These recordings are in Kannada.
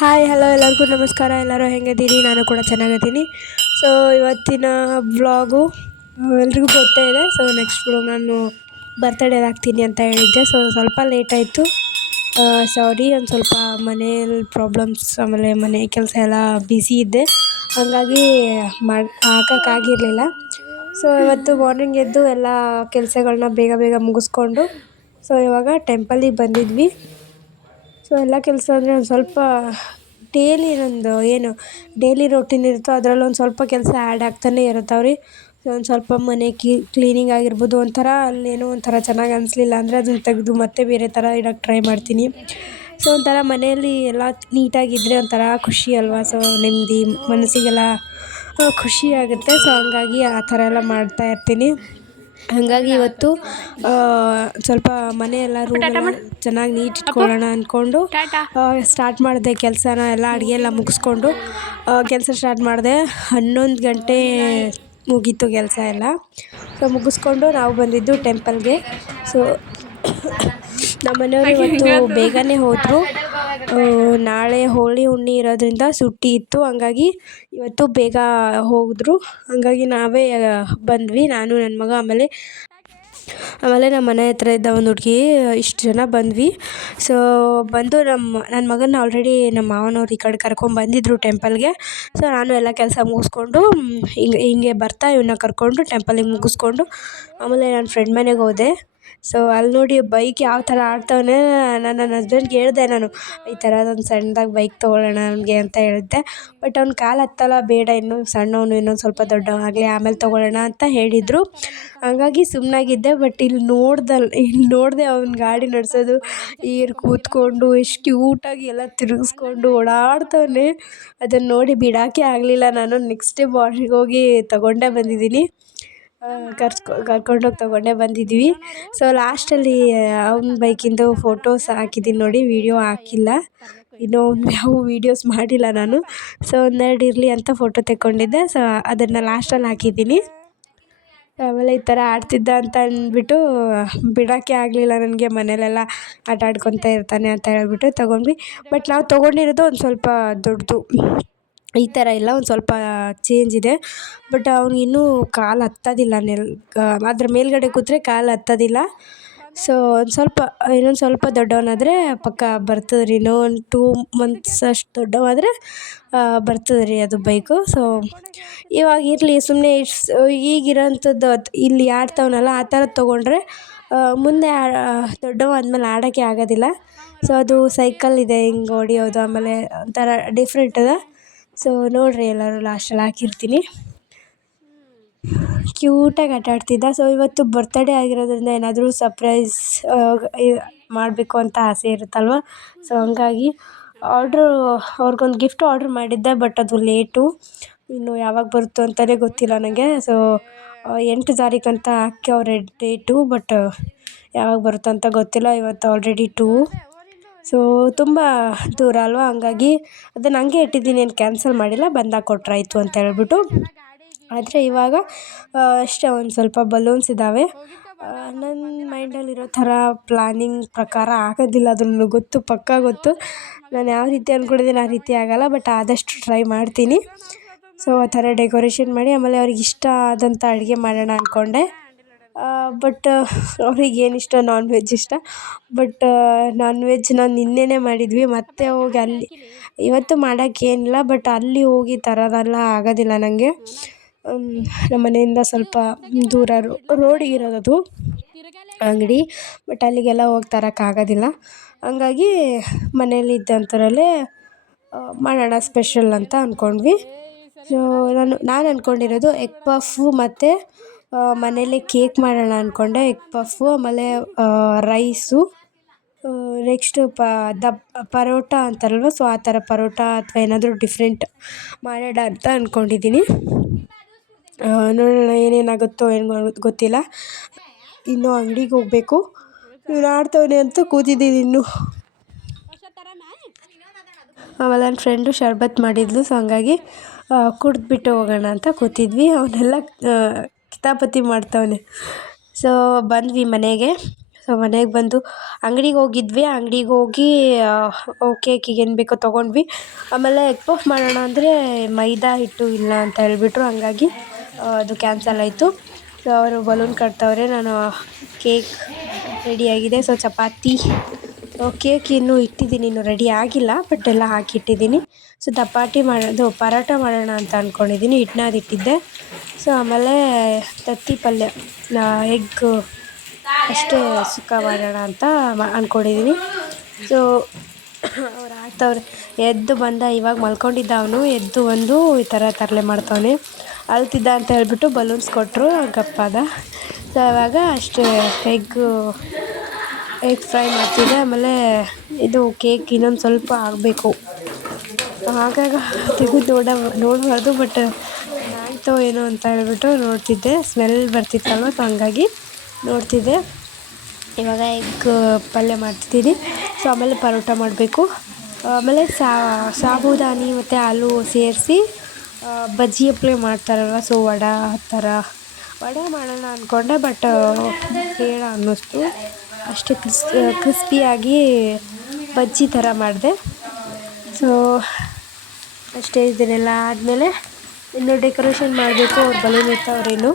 ಹಾಯ್ ಹಲೋ ಎಲ್ಲರಿಗೂ ನಮಸ್ಕಾರ. ಎಲ್ಲರೂ ಹೆಂಗಿದ್ದೀರಿ? ನಾನು ಕೂಡ ಚೆನ್ನಾಗಿದ್ದೀನಿ. ಸೊ ಇವತ್ತಿನ ವ್ಲಾಗು ಎಲ್ರಿಗೂ ಗೊತ್ತೇ ಇದೆ. ಸೊ ನೆಕ್ಸ್ಟ್ ವ್ಲಾಗ್ ನಾನು ಬರ್ತಡೇ ಆಗ್ತೀನಿ ಅಂತ ಹೇಳಿದ್ದೆ. ಸೊ ಸ್ವಲ್ಪ ಲೇಟ್ ಆಯಿತು, ಸಾರಿ. ಒಂದು ಸ್ವಲ್ಪ ಮನೆಯಲ್ಲಿ ಪ್ರಾಬ್ಲಮ್ಸ್, ಆಮೇಲೆ ಮನೆ ಕೆಲಸ ಎಲ್ಲ ಬ್ಯುಸಿ ಇದ್ದೆ, ಹಾಗಾಗಿ ಹಾಕೋಕ್ಕಾಗಿರಲಿಲ್ಲ. ಸೊ ಇವತ್ತು ಮಾರ್ನಿಂಗ್ ಎದ್ದು ಎಲ್ಲ ಕೆಲಸಗಳನ್ನ ಬೇಗ ಬೇಗ ಮುಗಿಸ್ಕೊಂಡು ಸೊ ಇವಾಗ ಟೆಂಪಲಿಗೆ ಬಂದಿದ್ವಿ. ಸೊ ಎಲ್ಲ ಕೆಲಸ ಅಂದರೆ ಒಂದು ಸ್ವಲ್ಪ ಡೈಲಿ ನಂದು ಏನು ಡೈಲಿ ರೊಟೀನ್ ಇರುತ್ತೋ ಅದರಲ್ಲಿ ಒಂದು ಸ್ವಲ್ಪ ಕೆಲಸ ಆ್ಯಡ್ ಆಗ್ತಾನೆ ಇರುತ್ತವ್ರಿ. ಒಂದು ಸ್ವಲ್ಪ ಮನೆ ಕ್ಲೀನಿಂಗ್ ಆಗಿರ್ಬೋದು, ಒಂಥರ ಅಲ್ಲೇನೋ ಒಂಥರ ಚೆನ್ನಾಗಿ ಅನಿಸ್ಲಿಲ್ಲ ಅಂದರೆ ಅದನ್ನು ತೆಗೆದು ಮತ್ತೆ ಬೇರೆ ಥರ ಇಡೋಕ್ಕೆ ಟ್ರೈ ಮಾಡ್ತೀನಿ. ಸೊ ಒಂಥರ ಮನೆಯಲ್ಲಿ ಎಲ್ಲ ನೀಟಾಗಿದ್ದರೆ ಒಂಥರ ಖುಷಿ ಅಲ್ವಾ. ಸೊ ನೆಮ್ಮದಿ ಮನಸ್ಸಿಗೆಲ್ಲ ಖುಷಿ ಆಗುತ್ತೆ. ಸೊ ಹಂಗಾಗಿ ಆ ಥರ ಎಲ್ಲ ಮಾಡ್ತಾಯಿರ್ತೀನಿ. ಹಾಗಾಗಿ ಇವತ್ತು ಸ್ವಲ್ಪ ಮನೆಯೆಲ್ಲ ರೂಮೆಲ್ಲ ಚೆನ್ನಾಗಿ ನೀಟ್ ಇಟ್ಕೊಳ್ಳೋಣ ಅಂದ್ಕೊಂಡು ಸ್ಟಾರ್ಟ್ ಮಾಡಿದೆ ಕೆಲಸನ. ಎಲ್ಲ ಅಡುಗೆ ಎಲ್ಲ ಮುಗಿಸ್ಕೊಂಡು ಕೆಲಸ ಸ್ಟಾರ್ಟ್ ಮಾಡಿದೆ. 11 ಗಂಟೆ ಮುಗೀತು ಕೆಲಸ ಎಲ್ಲ. ಸೊ ಮುಗಿಸ್ಕೊಂಡು ನಾವು ಬಂದಿದ್ದು ಟೆಂಪಲ್ಗೆ. ಸೊ ನಮ್ಮ ಮನೆಯವರು ಇವತ್ತು ಬೇಗನೆ ಹೋದರು. ನಾಳೆ ಹೋಳಿ ಹುಣ್ಣಿ ಇರೋದ್ರಿಂದ ಸುಟ್ಟಿ ಇತ್ತು, ಹಂಗಾಗಿ ಇವತ್ತು ಬೇಗ ಹೋಗಿದ್ರು. ಹಂಗಾಗಿ ನಾವೇ ಬಂದ್ವಿ, ನಾನು ನನ್ನ ಮಗ ಆಮೇಲೆ ನಮ್ಮ ಮನೆ ಹತ್ರ ಇದ್ದ ಒಂದು ಹುಡುಗಿ, ಇಷ್ಟು ಜನ ಬಂದ್ವಿ. ಸೊ ಬಂದು ನನ್ನ ಮಗನ ಆಲ್ರೆಡಿ ನಮ್ಮ ಮಾವನವ್ರು ಈ ಕಡೆ ಕರ್ಕೊಂಬಂದಿದ್ರು ಟೆಂಪಲ್ಗೆ. ಸೊ ನಾನು ಎಲ್ಲ ಕೆಲಸ ಮುಗಿಸ್ಕೊಂಡು ಹಿಂಗೆ ಬರ್ತಾ ಇವನ್ನ ಕರ್ಕೊಂಡು ಟೆಂಪಲಿಗೆ ಮುಗಿಸ್ಕೊಂಡು ಆಮೇಲೆ ನನ್ನ ಫ್ರೆಂಡ್ ಮನೆಗೆ ಹೋದೆ. ಸೊ ಅಲ್ಲಿ ನೋಡಿ ಬೈಕ್ ಯಾವ ಥರ ಆಡ್ತವನೆ. ನನ್ನ ಹಸ್ಬೆಂಡ್ಗೆ ಹೇಳಿದೆ, ನಾನು ಈ ಥರದೊಂದು ಸಣ್ಣದಾಗಿ ಬೈಕ್ ತೊಗೊಳ್ಳೋಣ ನನಗೆ ಅಂತ ಹೇಳಿದ್ದೆ. ಬಟ್ ಅವ್ನು ಕಾಲು ಹತ್ತಲ್ಲ, ಬೇಡ ಇನ್ನೂ ಸಣ್ಣವನು, ಇನ್ನೊಂದು ಸ್ವಲ್ಪ ದೊಡ್ಡವಾಗಲಿ ಆಮೇಲೆ ತೊಗೊಳ್ಳೋಣ ಅಂತ ಹೇಳಿದರು. ಹಂಗಾಗಿ ಸುಮ್ಮನಾಗಿದ್ದೆ. ಬಟ್ ಇಲ್ಲಿ ನೋಡಿದೆ ಅವ್ನ ಗಾಡಿ ನಡೆಸೋದು, ಕೂತ್ಕೊಂಡು ಎಷ್ಟು ಕ್ಯೂಟಾಗಿ ಎಲ್ಲ ತಿರುಗಿಸ್ಕೊಂಡು ಓಡಾಡ್ತವನೆ. ಅದನ್ನು ನೋಡಿ ಬಿಡೋಕ್ಕೆ ಆಗಲಿಲ್ಲ. ನಾನು ನೆಕ್ಸ್ಟ್ ಡೇ ಮಾರ್ನಿಂಗ್ ಹೋಗಿ ತೊಗೊಂಡೇ ಬಂದಿದ್ದೀನಿ. ಕರ್ಕೊಂಡೋಗಿ ತೊಗೊಂಡೇ ಬಂದಿದ್ವಿ. ಸೊ ಲಾಸ್ಟಲ್ಲಿ ಅವ್ನ ಬೈಕಿಂದು ಫೋಟೋಸ್ ಹಾಕಿದ್ದೀನಿ ನೋಡಿ, ವೀಡಿಯೋ ಹಾಕಿಲ್ಲ ಇನ್ನೂ, ಯಾವ ವೀಡಿಯೋಸ್ ಮಾಡಿಲ್ಲ ನಾನು. ಸೊ ಒಂದೆರಡು ಇರಲಿ ಅಂತ ಫೋಟೋ ತೆಕ್ಕೊಂಡಿದ್ದೆ. ಸೊ ಅದನ್ನು ಲಾಸ್ಟಲ್ಲಿ ಹಾಕಿದ್ದೀನಿ. ಆಮೇಲೆ ಈ ಥರ ಆಡ್ತಿದ್ದ ಅಂತ ಅಂದ್ಬಿಟ್ಟು ಬಿಡೋಕ್ಕೆ ಆಗಲಿಲ್ಲ ನನಗೆ. ಮನೇಲೆಲ್ಲ ಆಟ ಆಡ್ಕೊತಾ ಇರ್ತಾನೆ ಅಂತ ಹೇಳ್ಬಿಟ್ಟು ತೊಗೊಂಡ್ವಿ. ಬಟ್ ನಾವು ತೊಗೊಂಡಿರೋದು ಒಂದು ಸ್ವಲ್ಪ ದೊಡ್ಡದು, ಈ ಥರ ಇಲ್ಲ, ಒಂದು ಸ್ವಲ್ಪ ಚೇಂಜ್ ಇದೆ. ಬಟ್ ಅವ್ನಿಗೆ ಇನ್ನೂ ಕಾಲು ಹತ್ತೋದಿಲ್ಲ, ಅದ್ರ ಮೇಲ್ಗಡೆ ಕೂತ್ರೆ ಕಾಲು ಹತ್ತೋದಿಲ್ಲ. ಸೊ ಇನ್ನೊಂದು ಸ್ವಲ್ಪ ದೊಡ್ಡವನಾದರೆ ಪಕ್ಕ ಬರ್ತದೆ ರೀ. ಇನ್ನೂ ಒಂದು 2 ಮಂತ್ಸ್ ಅಷ್ಟು ದೊಡ್ಡವಾದರೆ ಬರ್ತದೆ ರೀ ಅದು ಬೈಕು. ಸೊ ಇವಾಗ ಇರಲಿ ಸುಮ್ಮನೆ ಈಗಿರೋಂಥದ್ದು ಇಲ್ಲಿ ಆಡ್ತವನಲ್ಲ ಆ ಥರದ್ದು ತೊಗೊಂಡ್ರೆ ಮುಂದೆ ದೊಡ್ಡವ ಆದಮೇಲೆ ಆಡೋಕ್ಕೆ ಆಗೋದಿಲ್ಲ. ಸೊ ಅದು ಸೈಕಲ್ ಇದೆ, ಹಿಂಗೆ ಹೊಡಿಯೋದು, ಆಮೇಲೆ ಒಂಥರ ಡಿಫ್ರೆಂಟ್ ಅದ. ಸೊ ನೋಡಿರಿ, ಎಲ್ಲರೂ ಲಾಸ್ಟಲ್ಲಿ ಹಾಕಿರ್ತೀನಿ. ಕ್ಯೂಟಾಗಿ ಆಟ ಆಡ್ತಿದ್ದ. ಸೊ ಇವತ್ತು ಬರ್ತಡೇ ಆಗಿರೋದ್ರಿಂದ ಏನಾದರೂ ಸರ್ಪ್ರೈಸ್ ಮಾಡಬೇಕು ಅಂತ ಆಸೆ ಇರುತ್ತಲ್ವ. ಸೊ ಹಂಗಾಗಿ ಅವ್ರಿಗೊಂದು ಗಿಫ್ಟ್ ಆರ್ಡ್ರ್ ಮಾಡಿದ್ದೆ. ಬಟ್ ಅದು ಲೇಟು, ಇನ್ನು ಯಾವಾಗ ಬರುತ್ತೋ ಅಂತಲೇ ಗೊತ್ತಿಲ್ಲ ನನಗೆ. ಸೊ 8 ತಾರೀಕು ಅಂತ ಹಾಕ್ಯವ್ರೆ ಡೇಟು, ಬಟ್ ಯಾವಾಗ ಬರುತ್ತೋ ಅಂತ ಗೊತ್ತಿಲ್ಲ. ಇವತ್ತು ಆಲ್ರೆಡಿ 2. ಸೊ ತುಂಬ ದೂರ ಅಲ್ವಾ, ಹಂಗಾಗಿ ಅದನ್ನು ಹಂಗೆ ಇಟ್ಟಿದ್ದೀನಿ, ಏನು ಕ್ಯಾನ್ಸಲ್ ಮಾಡಿಲ್ಲ, ಬಂದಾಗ ಕೊಟ್ರಾಯ್ತು ಅಂತ ಹೇಳ್ಬಿಟ್ಟು. ಆದರೆ ಇವಾಗ ಅಷ್ಟೇ ಒಂದು ಸ್ವಲ್ಪ ಬಲೂನ್ಸ್ ಇದ್ದಾವೆ. ನನ್ನ ಮೈಂಡಲ್ಲಿರೋ ಥರ ಪ್ಲ್ಯಾನಿಂಗ್ ಪ್ರಕಾರ ಆಗೋದಿಲ್ಲ, ಅದು ನನಗೆ ಗೊತ್ತು, ಪಕ್ಕಾ ಗೊತ್ತು. ನಾನು ಯಾವ ರೀತಿ ಅಂದ್ಕೊಂಡಿದ್ದೀನಿ ಆ ರೀತಿ ಆಗೋಲ್ಲ, ಬಟ್ ಆದಷ್ಟು ಟ್ರೈ ಮಾಡ್ತೀನಿ. ಸೊ ಆ ಥರ ಡೆಕೋರೇಷನ್ ಮಾಡಿ ಆಮೇಲೆ ಅವ್ರಿಗೆ ಇಷ್ಟ ಆದಂಥ ಅಡುಗೆ ಮಾಡೋಣ ಅಂದ್ಕೊಂಡೆ. ಬಟ್ ಅವ್ರಿಗೆ ಏನಿಷ್ಟ, ನಾನ್ ವೆಜ್ ಇಷ್ಟ. ಬಟ್ ನಾನ್ ವೆಜ್ ನಾನು ನಿನ್ನೆನೇ ಮಾಡಿದ್ವಿ, ಮತ್ತೆ ಹೋಗಿ ಅಲ್ಲಿ ಇವತ್ತು ಮಾಡೋಕ್ಕೇನಿಲ್ಲ. ಬಟ್ ಅಲ್ಲಿ ಹೋಗಿ ತರೋದೆಲ್ಲ ಆಗೋದಿಲ್ಲ ನನಗೆ. ನಮ್ಮ ಮನೆಯಿಂದ ಸ್ವಲ್ಪ ದೂರ ರೋಡಿಗಿರೋದದು ಅಂಗಡಿ, ಬಟ್ ಅಲ್ಲಿಗೆಲ್ಲ ಹೋಗಿ ತರೋಕ್ಕಾಗೋದಿಲ್ಲ. ಹಂಗಾಗಿ ಮನೇಲಿ ಇದ್ದಂಥರಲ್ಲೇ ಮಾಡೋಣ ಸ್ಪೆಷಲ್ ಅಂತ ಅಂದ್ಕೊಂಡ್ವಿ. ಸೊ ನಾನು ಅಂದ್ಕೊಂಡಿರೋದು ಎಗ್ ಪಫು ಮತ್ತು ಮನೇಲಿ ಕೇಕ್ ಮಾಡೋಣ ಅಂದ್ಕೊಂಡೆ. ಎಗ್ ಪಫು, ಆಮೇಲೆ ರೈಸು, ನೆಕ್ಸ್ಟು ಪರೋಟ ಅಂತಾರಲ್ವ, ಸೊ ಆ ಥರ ಪರೋಟ ಅಥವಾ ಏನಾದರೂ ಡಿಫ್ರೆಂಟ್ ಮಾಡೋಣ ಅಂತ ಅಂದ್ಕೊಂಡಿದ್ದೀನಿ. ನೋಡೋಣ ಏನೇನಾಗುತ್ತೋ ಏನು ಗೊತ್ತಿಲ್ಲ. ಇನ್ನೂ ಅಂಗಡಿಗೆ ಹೋಗಬೇಕು. ಇವ್ನು ಆಡ್ತವನೆ ಅಂತ ಕೂತಿದ್ದೀನಿ ಇನ್ನೂ. ಆಮೇಲೆ ನನ್ನ ಫ್ರೆಂಡು ಶರ್ಬತ್ ಮಾಡಿದ್ಲು. ಸೊ ಹಂಗಾಗಿ ಕುಡಿದ್ಬಿಟ್ಟು ಹೋಗೋಣ ಅಂತ ಕೂತಿದ್ವಿ. ಅವನ್ನೆಲ್ಲ ಕಿತಾಪತಿ ಮಾಡ್ತವನೆ. ಸೊ ಬಂದ್ವಿ ಮನೆಗೆ. ಸೊ ಮನೆಗೆ ಬಂದು ಅಂಗಡಿಗೆ ಹೋಗಿದ್ವಿ. ಅಂಗಡಿಗೆ ಹೋಗಿ ಕೇಕಿಗೆ ಏನು ಬೇಕೋ ತೊಗೊಂಡ್ವಿ. ಆಮೇಲೆ ಎಗ್ ಪಫ್ ಮಾಡೋಣ ಅಂದರೆ ಮೈದಾ ಹಿಟ್ಟು ಇಲ್ಲ ಅಂತ ಹೇಳಿಬಿಟ್ರು. ಹಂಗಾಗಿ ಅದು ಕ್ಯಾನ್ಸಲ್ ಆಯಿತು. ಸೊ ಅವರು ಬಲೂನ್ ಕಟ್ತವ್ರೆ. ನಾನು ಕೇಕ್ ರೆಡಿಯಾಗಿದೆ. ಸೊ ಚಪಾತಿ, ಕೇಕ್ ಇನ್ನೂ ಇಟ್ಟಿದ್ದೀನಿ, ಇನ್ನೂ ರೆಡಿ ಆಗಿಲ್ಲ, ಬಟ್ ಎಲ್ಲ ಹಾಕಿಟ್ಟಿದ್ದೀನಿ. ಸೊ ಪರೋಟ ಮಾಡೋಣ ಅಂತ ಅಂದ್ಕೊಂಡಿದ್ದೀನಿ. ಹಿಟ್ಟನ್ನ ಇಟ್ಟಿದ್ದೆ. ಸೊ ಆಮೇಲೆ ತತ್ತಿ ಪಲ್ಯ, ಎಗ್ ಅಷ್ಟೇ ಸುಕ್ಕ ಮಾಡೋಣ ಅಂತ ಅಂದ್ಕೊಂಡಿದ್ದೀನಿ. ಸೊ ಅವ್ರು ಆಗ್ತವ್ರೆ. ಎದ್ದು ಬಂದ, ಇವಾಗ ಮಲ್ಕೊಂಡಿದ್ದ ಅವನು. ಎದ್ದು ಬಂದು ಈ ಥರ ತರಲೆ ಮಾಡ್ತವನೆ. ಅಳ್ತಿದ್ದ ಅಂತ ಹೇಳ್ಬಿಟ್ಟು ಬಲೂನ್ಸ್ ಕೊಟ್ಟರು, ಗಪ್ಪಾದ. ಸೊ ಇವಾಗ ಅಷ್ಟೇ ಎಗ್ ಫ್ರೈ ಮಾಡ್ತಿದ್ದೆ. ಆಮೇಲೆ ಇದು ಕೇಕ್ ಇನ್ನೊಂದು ಸ್ವಲ್ಪ ಆಗಬೇಕು. ಆಗಾಗ ತೆಗೆದು ನೋಡಬಾರ್ದು, ಬಟ್ ಆಯಿತೋ ಏನೋ ಅಂತ ಹೇಳ್ಬಿಟ್ಟು ನೋಡ್ತಿದ್ದೆ. ಸ್ಮೆಲ್ ಬರ್ತಿತ್ತಲ್ವ, ಸೊ ಹಂಗಾಗಿ ನೋಡ್ತಿದ್ದೆ. ಇವಾಗ ಎಗ್ ಪಲ್ಯ ಮಾಡ್ತಿದ್ದೀನಿ. ಸೊ ಆಮೇಲೆ ಪರೋಟ ಮಾಡಬೇಕು. ಆಮೇಲೆ ಸಾಬುದಾನಿ ಮತ್ತು ಹಾಲು ಸೇರಿಸಿ ಬಜ್ಜಿ ಹಪ್ಪಳ ಮಾಡ್ತಾರಲ್ವ, ಸೊ ವಡೆ ಮಾಡೋಣ ಅಂದ್ಕೊಂಡೆ, ಬಟ್ ಬೇಡ ಅನ್ನಿಸ್ತು. ಅಷ್ಟೇ ಕ್ರಿಸ್ಪಿಯಾಗಿ ಬಜ್ಜಿ ಥರ ಮಾಡಿದೆ. ಸೊ ಅಷ್ಟೇ. ಇದನ್ನೆಲ್ಲ ಆದಮೇಲೆ ಇನ್ನೂ ಡೆಕೋರೇಷನ್ ಮಾಡಬೇಕು. ಅವ್ರು ಬಲೂನ್ ಇರ್ತವ್ರೇನು.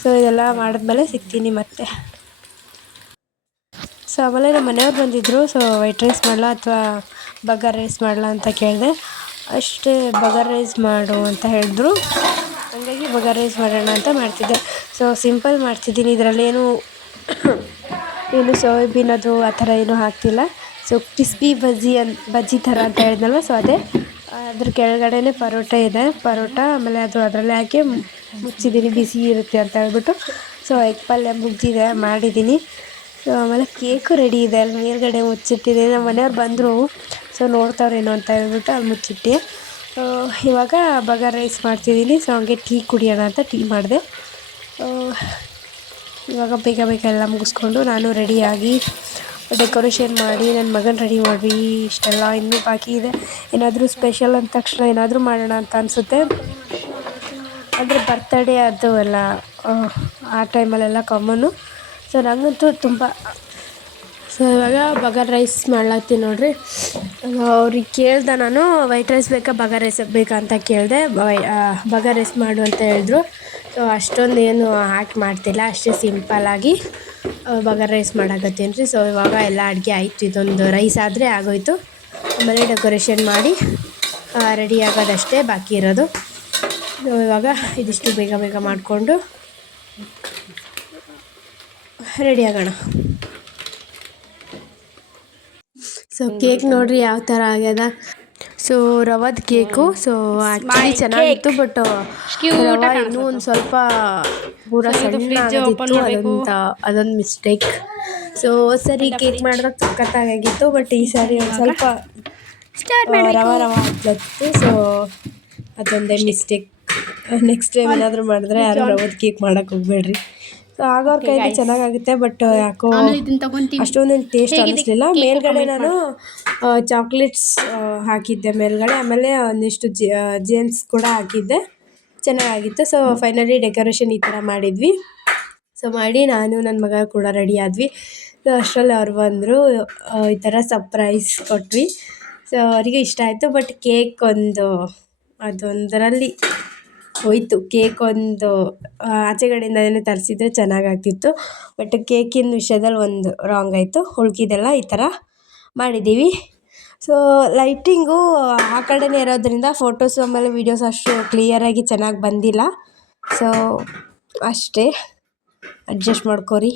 ಸೊ ಇದೆಲ್ಲ ಮಾಡಿದ್ಮೇಲೆ ಸಿಗ್ತೀನಿ ಮತ್ತೆ. ಸೊ ಆಮೇಲೆ ನಮ್ಮ ಮನೆಯವ್ರು ಬಂದಿದ್ದರು. ಸೊ ವೈಟ್ ರೈಸ್ ಮಾಡಲಾ ಅಥವಾ ಬಗಾರ್ ರೈಸ್ ಮಾಡಲಾ ಅಂತ ಕೇಳಿದೆ. ಅಷ್ಟೇ ಬಗಾರ್ ರೈಸ್ ಮಾಡು ಅಂತ ಹೇಳಿದ್ರು. ಹಾಗಾಗಿ ಬಗಾರ್ ರೈಸ್ ಮಾಡೋಣ ಅಂತ ಮಾಡ್ತಿದ್ದೆ. ಸೊ ಸಿಂಪಲ್ ಮಾಡ್ತಿದ್ದೀನಿ. ಇದರಲ್ಲೇನು ಸೋಯಾಬೀನ್ ಅದು ಆ ಥರ ಏನೂ ಹಾಕ್ತಿಲ್ಲ. ಸೊ ಕ್ರಿಸ್ಪಿ ಬಜ್ಜಿ ಥರ ಅಂತ ಹೇಳಿದ್ನಲ್ವ, ಸೊ ಅದ್ರ ಕೆಳಗಡೆನೇ ಪರೋಟ ಇದೆ. ಆಮೇಲೆ ಅದರಲ್ಲೇ ಹಾಕಿ ಮುಚ್ಚಿದ್ದೀನಿ, ಬಿಸಿ ಇರುತ್ತೆ ಅಂತ ಹೇಳ್ಬಿಟ್ಟು. ಸೊ ಎಗ್ ಪಲ್ಯ ಮುಗ್ದಿದೆ, ಮಾಡಿದ್ದೀನಿ. ಸೊ ಆಮೇಲೆ ಕೇಕು ರೆಡಿ ಇದೆ. ಅಲ್ಲಿ ಮೇಲ್ಗಡೆ ಮುಚ್ಚಿಟ್ಟಿದ್ದೀನಿ. ನಮ್ಮ ಮನೆಯವ್ರು ಬಂದರು. ಸೊ ನೋಡ್ತಾವ್ರೇನೋ ಅಂತ ಹೇಳ್ಬಿಟ್ಟು ಅಲ್ಲಿ ಮುಚ್ಚಿಟ್ಟೆ. ಇವಾಗ ಬಗಾರ್ ರೈಸ್ ಮಾಡ್ತಿದ್ದೀನಿ. ಸೊ ಹಂಗೆ ಟೀ ಕುಡಿಯೋಣ ಅಂತ ಟೀ ಮಾಡಿದೆ. ಇವಾಗ ಬೇಗ ಎಲ್ಲ ಮುಗಿಸ್ಕೊಂಡು ನಾನು ರೆಡಿಯಾಗಿ ಡೆಕೋರೇಷನ್ ಮಾಡಿ ನನ್ನ ಮಗನ ರೆಡಿ ಮಾಡಿ ಇಷ್ಟೆಲ್ಲ ಇನ್ನೂ ಬಾಕಿ ಇದೆ. ಏನಾದರೂ ಸ್ಪೆಷಲ್ ಅಂದ ತಕ್ಷಣ ಏನಾದರೂ ಮಾಡೋಣ ಅಂತ ಅನಿಸುತ್ತೆ. ಅಂದರೆ ಬರ್ತಡೇ ಅದು ಎಲ್ಲ ಆ ಟೈಮಲ್ಲೆಲ್ಲ ಕಾಮನ್ನು. ಸೊ ನನಗಂತೂ ತುಂಬ. ಸೊ ಇವಾಗ ಬಗಾರ್ ರೈಸ್ ಮಾಡ್ಲಾಗ್ತೀನಿ ನೋಡಿರಿ. ಅವ್ರಿಗೆ ಕೇಳ್ದೆ ನಾನು, ವೈಟ್ ರೈಸ್ ಬೇಕಾ ಬಗಾರ್ ರೈಸ್ ಬೇಕಾ ಅಂತ ಕೇಳಿದೆ. ಬಗಾರ್ ರೈಸ್ ಮಾಡು ಅಂತ ಹೇಳಿದ್ರು. ಸೊ ಅಷ್ಟೊಂದು ಏನು ಹಾಕಿ ಮಾಡ್ತಿಲ್ಲ, ಅಷ್ಟೇ ಸಿಂಪಲ್ಲಾಗಿ ಬಗಾರ್ ರೈಸ್ ಮಾಡಾಕತ್ತೀನಿ ರೀ. ಸೊ ಇವಾಗ ಎಲ್ಲ ಅಡುಗೆ ಆಯಿತು. ಇದೊಂದು ರೈಸ್ ಆದರೆ ಆಗೋಯ್ತು. ಆಮೇಲೆ ಡೆಕೋರೇಷನ್ ಮಾಡಿ ರೆಡಿ ಆಗೋದಷ್ಟೇ ಬಾಕಿ ಇರೋದು. ಸೊ ಇವಾಗ ಇದಿಷ್ಟು ಬೇಗ ಮಾಡಿಕೊಂಡು ರೆಡಿ ಆಗೋಣ. ಸೊ ಕೇಕ್ ನೋಡಿರಿ ಯಾವ ಥರ ಆಗ್ಯದ. ಸೊ ರವದ ಕೇಕು. ಸೊ ಆ್ಯಕ್ಚುಲಿ ಚೆನ್ನಾಗಿತ್ತು, ಬಟ್ ರವೆ ಇನ್ನೂ ಒಂದು ಸ್ವಲ್ಪ ಪೂರ ಸಣ್ಣ ಆಗಿತ್ತು. ಅದೊಂದು ಮಿಸ್ಟೇಕ್. ಸೊ ಸರಿ ಕೇಕ್ ಮಾಡಿದಾಗ ಸಖತ್ತಾಗಿತ್ತು, ಬಟ್ ಈ ಸಾರಿ ಒಂದು ಸ್ವಲ್ಪ ರವೆ ಆಗ್ಲತ್ತು. ಸೊ ಅದೊಂದೇ ಮಿಸ್ಟೇಕ್. ನೆಕ್ಸ್ಟ್ ಟೈಮ್ ಏನಾದರೂ ಮಾಡಿದ್ರೆ ಯಾರು ರವದ ಕೇಕ್ ಮಾಡೋಕ್ಕೆ ಹೋಗಬೇಡ್ರಿ. ಸೊ ಆಗೋರ ಕೈಲಿ ಚೆನ್ನಾಗಾಗುತ್ತೆ, ಬಟ್ ಯಾಕೋ ಅಷ್ಟೊಂದೇನು ಟೇಸ್ಟ್ ಅನ್ನಿಸ್ಲಿಲ್ಲ. ಮೇಲ್ಗಡೆ ನಾನು ಚಾಕ್ಲೇಟ್ಸ್ ಹಾಕಿದ್ದೆ ಮೇಲ್ಗಡೆ. ಆಮೇಲೆ ಒಂದಿಷ್ಟು ಜೇಮ್ಸ್ ಕೂಡ ಹಾಕಿದ್ದೆ, ಚೆನ್ನಾಗಿತ್ತು. ಸೊ ಫೈನಲಿ ಡೆಕೋರೇಷನ್ ಈ ಥರ ಮಾಡಿದ್ವಿ. ಸೊ ಮಾಡಿ ನಾನು ನನ್ನ ಮಗ ಕೂಡ ರೆಡಿ ಆದ್ವಿ. ಸೊ ಅಷ್ಟರಲ್ಲಿ ಅವ್ರು ಬಂದರು. ಈ ಥರ ಸರ್ಪ್ರೈಸ್ ಕೊಟ್ವಿ. ಸೊ ಅವರಿಗೆ ಇಷ್ಟ ಆಯಿತು, ಬಟ್ ಕೇಕ್ ಅದೊಂದರಲ್ಲಿ ಹೋಯಿತು. ಕೇಕ್ ಆಚೆಗಡೆಯಿಂದ ಏನೋ ತರಿಸಿದ್ರೆ ಚೆನ್ನಾಗಾಗ್ತಿತ್ತು, ಬಟ್ ಕೇಕಿನ ವಿಷಯದಲ್ಲಿ ಒಂದು ರಾಂಗ್ ಆಯಿತು. ಉಳ್ಕಿದೆಲ್ಲ ಈ ಥರ ಮಾಡಿದ್ದೀವಿ. ಸೊ ಲೈಟಿಂಗು ಆ ಕಡೆನೇ ಇರೋದ್ರಿಂದ ಫೋಟೋಸು ಆಮೇಲೆ ವೀಡಿಯೋಸ್ ಅಷ್ಟು ಕ್ಲಿಯರಾಗಿ ಚೆನ್ನಾಗಿ ಬಂದಿಲ್ಲ. ಸೊ ಅಷ್ಟೇ, ಅಡ್ಜಸ್ಟ್ ಮಾಡ್ಕೊರಿ.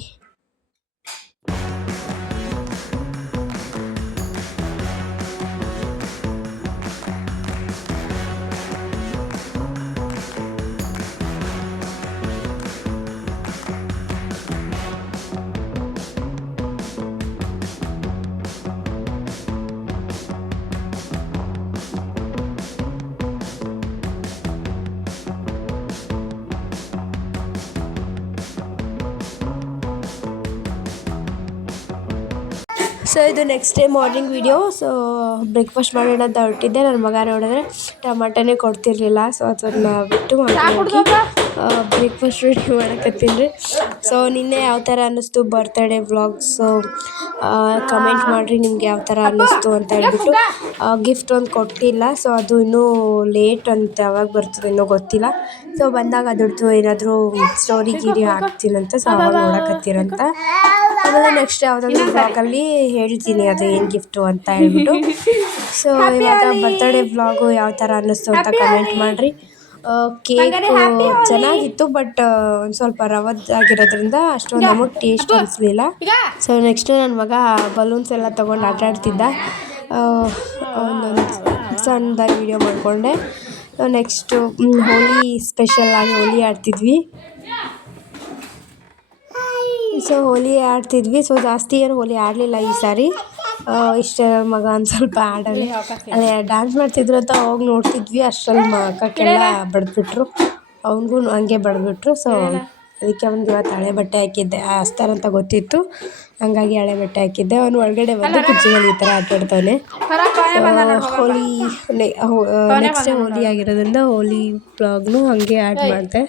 ಸೊ ಇದು next day morning video. So breakfast ಮಾಡೋಣ ಅಂತ ಹೊರಟಿದ್ದೆ. ನನ್ನ ಮಗ ನೋಡಿದ್ರೆ ಟಮಾಟನೇ ಕೊಡ್ತಿರ್ಲಿಲ್ಲ. ಸೊ ಅದನ್ನು ಬಿಟ್ಟು ಬ್ರೇಕ್ಫಾಸ್ಟ್ ರೆಡಿ ಮಾಡಕತ್ತೀನಿ ರೀ. ಸೊ ನಿನ್ನೆ ಯಾವ ಥರ ಅನ್ನಿಸ್ತು ಬರ್ತ್ಡೇ ವ್ಲಾಗ್. ಸೊ ಕಮೆಂಟ್ ಮಾಡಿರಿ ನಿಮ್ಗೆ ಯಾವ ಥರ ಅನ್ನಿಸ್ತು ಅಂತ ಹೇಳ್ಬಿಟ್ಟು. ಗಿಫ್ಟ್ ಒಂದು ಕೊಟ್ಟಿಲ್ಲ, ಸೊ ಅದು ಇನ್ನೂ ಲೇಟ್ ಅಂತ ಯಾವಾಗ ಬರ್ತದೆ ಇನ್ನೂ ಗೊತ್ತಿಲ್ಲ. ಸೊ ಬಂದಾಗ ಅದ್ರದ್ದು ಏನಾದರೂ ಸ್ಟೋರಿ ಗೀರಿ ಹಾಕ್ತೀನಂತ, ಸೊ ಅವಾಗ ನೋಡಕತ್ತೀರಂತ. ಆಮೇಲೆ ನೆಕ್ಸ್ಟ್ ಯಾವುದಾದ್ರೂ ವ್ಲಾಗಲ್ಲಿ ಹೇಳ್ತೀನಿ ಅದು ಏನು ಗಿಫ್ಟು ಅಂತ ಹೇಳ್ಬಿಟ್ಟು. ಸೊ ಇವಾಗ ಬರ್ತ್ಡೇ ವ್ಲಾಗು ಯಾವ ಥರ ಅನ್ನಿಸ್ತು ಅಂತ ಕಮೆಂಟ್ ಮಾಡಿರಿ. ಕೇಕು ಚೆನ್ನಾಗಿತ್ತು, ಬಟ್ ಒಂದು ಸ್ವಲ್ಪ ರವದ್ದಾಗಿರೋದ್ರಿಂದ ಅಷ್ಟೊಂದು ನಮಗೆ ಟೇಸ್ಟ್ ಅನಿಸ್ಲಿಲ್ಲ. ಸೊ ನೆಕ್ಸ್ಟು ನನ್ನ ಮಗ ಬಲೂನ್ಸ್ ಎಲ್ಲ ತೊಗೊಂಡು ಆಟಾಡ್ತಿದ್ದ. ಒಂದೊಂದು ಸಣ್ಣದಾಗಿ ವೀಡಿಯೋ ಮಾಡಿಕೊಂಡೆ. ನೆಕ್ಸ್ಟು ಹೋಳಿ ಸ್ಪೆಷಲಾಗಿ ಹೋಳಿ ಆಡ್ತಿದ್ವಿ. ಸೊ ಜಾಸ್ತಿ ಏನು ಹೋಳಿ ಆಡಲಿಲ್ಲ ಈ ಸಾರಿ. ಇಷ್ಟೇ ಮಗ ಒಂದು ಸ್ವಲ್ಪ ಆಡಲಿ ಅದೇ ಡ್ಯಾನ್ಸ್ ಮಾಡ್ತಿದ್ರು ಅಂತ ಹೋಗಿ ನೋಡ್ತಿದ್ವಿ. ಅಷ್ಟರಲ್ಲಿ ಮಕ್ಕಕ್ಕೆಲ್ಲ ಬಡ್ದ್ಬಿಟ್ರು, ಅವನಿಗೂ ಹಂಗೆ ಬಡ್ದ್ಬಿಟ್ರು. ಸೊ ಅದಕ್ಕೆ ಅವ್ನಿಗೆ ಇವತ್ತು ಹಳೆ ಬಟ್ಟೆ ಹಾಕಿದ್ದೆ, ಹಸ್ತಾರಂತ ಗೊತ್ತಿತ್ತು, ಹಂಗಾಗಿ ಹಳೆ ಬಟ್ಟೆ ಹಾಕಿದ್ದೆ. ಅವನು ಒಳಗಡೆ ಬಂದು ಕುರ್ಚಿನಲ್ಲಿ ಈ ಥರ ಆಟಾಡ್ತಾನೆ. ಹೋಳಿ ನೆಕ್ಸ್ಟ್ ಡೇ ಹೋಳಿ ಆಗಿರೋದ್ರಿಂದ ಹೋಳಿ ವ್ಲಾಗ್ನು ಹಾಗೆ ಆ್ಯಡ್ ಮಾಡಿದೆ.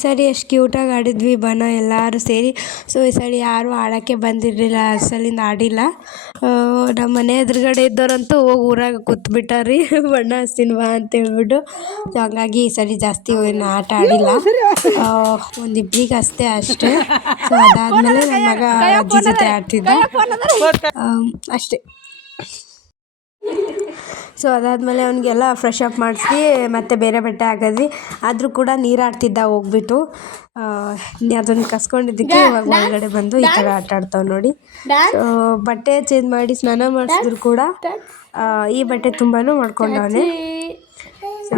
ಸರಿ ಎಷ್ಟು ಕ್ಯೂಟಾಗಿ ಆಡಿದ್ವಿ ಬಣ್ಣ ಎಲ್ಲರೂ ಸೇರಿ. ಸೊ ಈ ಸರಿ ಯಾರೂ ಆಡೋಕ್ಕೆ ಬಂದಿರಲಿಲ್ಲ, ಅಸಲಿಂದ ಆಡಿಲ್ಲ. ನಮ್ಮ ಮನೆ ಎದುರುಗಡೆ ಇದ್ದವರಂತೂ ಹೋಗಿ ಊರಾಗ ಕೂತ್ಬಿಟ್ಟಾರ್ರಿ ಬಣ್ಣ ಹಚ್ತೀನಿ ಬಾ ಅಂತ ಹೇಳ್ಬಿಟ್ಟು. ಸೊ ಹಂಗಾಗಿ ಈ ಸರಿ ಜಾಸ್ತಿ ಏನು ಆಟ ಆಡಿಲ್ಲ, ಒಂದಿಬ್ರಿಗೆ ಅಷ್ಟೇ. ಸೊ ಅದಾದಮೇಲೆ ನನ್ನ ಮಗ ಅಜ್ಜಿ ಜೊತೆ ಆಡ್ತಿದ್ದ ಅಷ್ಟೇ. ಸೊ ಅದಾದಮೇಲೆ ಅವನಿಗೆಲ್ಲ ಫ್ರೆಶ್ ಅಪ್ ಮಾಡಿಸಿ ಮತ್ತೆ ಬೇರೆ ಬಟ್ಟೆ ಹಾಕಿದ್ವಿ. ಆದರೂ ಕೂಡ ನೀರಾಡ್ತಿದ್ದ ಹೋಗ್ಬಿಟ್ಟು. ಅದನ್ನು ಕಸ್ಕೊಂಡಿದ್ದಕ್ಕೆ ಇವಾಗ ಒಳಗಡೆ ಬಂದು ಈ ಥರ ಆಟ ಆಡ್ತಾವೆ ನೋಡಿ. ಸೊ ಬಟ್ಟೆ ಚೇಂಜ್ ಮಾಡಿ ಸ್ನಾನ ಮಾಡಿಸಿದ್ರು ಕೂಡ ಈ ಬಟ್ಟೆ ತುಂಬಾ ಮಾಡ್ಕೊಂಡವನೆ. ಸೊ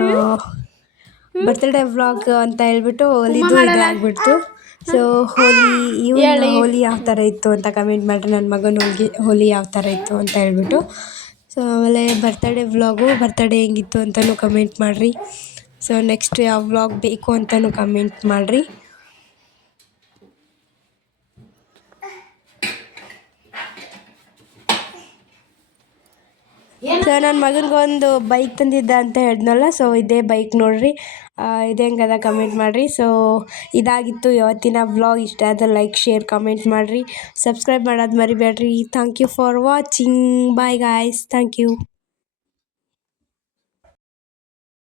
ಬರ್ತ್ಡೇ ವ್ಲಾಗ್ ಅಂತ ಹೇಳ್ಬಿಟ್ಟು ಹೋಲಿದು ಇದೇ ಆಗಿಬಿಡ್ತು. ಸೊ ಹೋಲಿ ಯಾವ ಥರ ಇತ್ತು ಅಂತ ಕಮೆಂಟ್ ಮಾಡಿರಿ. ನನ್ನ ಮಗನ ಹೋಲಿ ಯಾವ ಥರ ಇತ್ತು ಅಂತ ಹೇಳ್ಬಿಟ್ಟು. ಸೊ ಆಮೇಲೆ ಬರ್ತ್ಡೇ ಹೆಂಗಿತ್ತು ಅಂತಲೂ ಕಮೆಂಟ್ ಮಾಡಿರಿ. ಸೊ ನೆಕ್ಸ್ಟ್ ಯಾವ ವ್ಲಾಗ್ ಬೇಕು ಅಂತಲೂ ಕಮೆಂಟ್ ಮಾಡಿರಿ. ಸೊ ನನ್ನ ಮಗನಿಗೊಂದು ಬೈಕ್ ತಂದಿದ್ದ ಅಂತ ಹೇಳಿದ್ನಲ್ಲ, ಸೊ ಇದೇ ಬೈಕ್ ನೋಡಿರಿ. ಇದು ಹೆಂಗದ ಕಮೆಂಟ್ ಮಾಡಿರಿ. ಸೊ ಇದಾಗಿತ್ತು ಇವತ್ತಿನ ವ್ಲಾಗ್. ಇಷ್ಟ ಆದರೆ ಲೈಕ್, ಶೇರ್, ಕಮೆಂಟ್ ಮಾಡಿರಿ. ಸಬ್ಸ್ಕ್ರೈಬ್ ಮಾಡೋದು ಮರಿಬೇಡ್ರಿ. Thank you for watching. Bye guys, thank you.